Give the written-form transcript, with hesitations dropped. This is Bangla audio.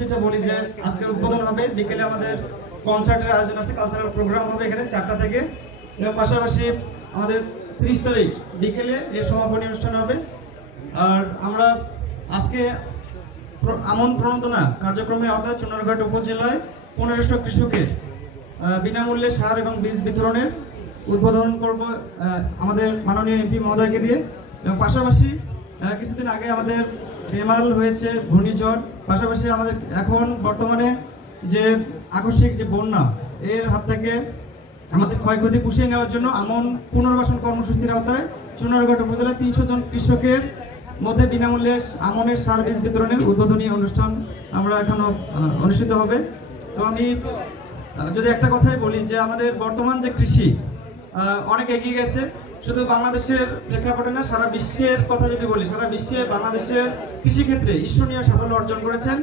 যেটা বলি যে আজকে উদ্বোধন হবে, বিকেলে আমাদের কনসার্টের আয়োজন আছে, কালচারাল প্রোগ্রাম হবে এখানে 4টা থেকে, এবং পাশাপাশি আমাদের 30 তারিখ বিকেলে এর সমাপনী অনুষ্ঠান হবে। আর আমরা আজকে আমন প্রণোদনা কার্যক্রমের আওতায় চুনারঘাট উপজেলায় 1500 কৃষকের বিনামূল্যে সার এবং বীজ বিতরণের উদ্বোধন করব আমাদের মাননীয় এমপি মহোদয়কে দিয়ে। এবং পাশাপাশি কিছুদিন আগে আমাদের বেমাল হয়েছে ঘূর্ণিঝড়, পাশাপাশি আমাদের এখন বর্তমানে যে আকস্মিক যে বন্যা, এর হাত থেকে আমাদের ক্ষয়ক্ষতি পুষিয়ে নেওয়ার জন্য আমন পুনর্বাসন কর্মসূচির আওতায় চুনারঘাট উপজেলায় 300 জন কৃষকের মধ্যে বিনামূল্যে আমনের সার বীজ বিতরণের উদ্বোধনী অনুষ্ঠান আমরা এখনো অনুষ্ঠিত হবে। তো আমি যদি একটা কথাই বলি যে আমাদের বর্তমান যে কৃষি অনেক এগিয়ে গেছে, শুধু বাংলাদেশের প্রেক্ষাপটে না, সারা বিশ্বের কথা যদি বলি, সারা বিশ্বে বাংলাদেশের কৃষিক্ষেত্রে ঈর্ষণীয় সাফল্য অর্জন করেছেন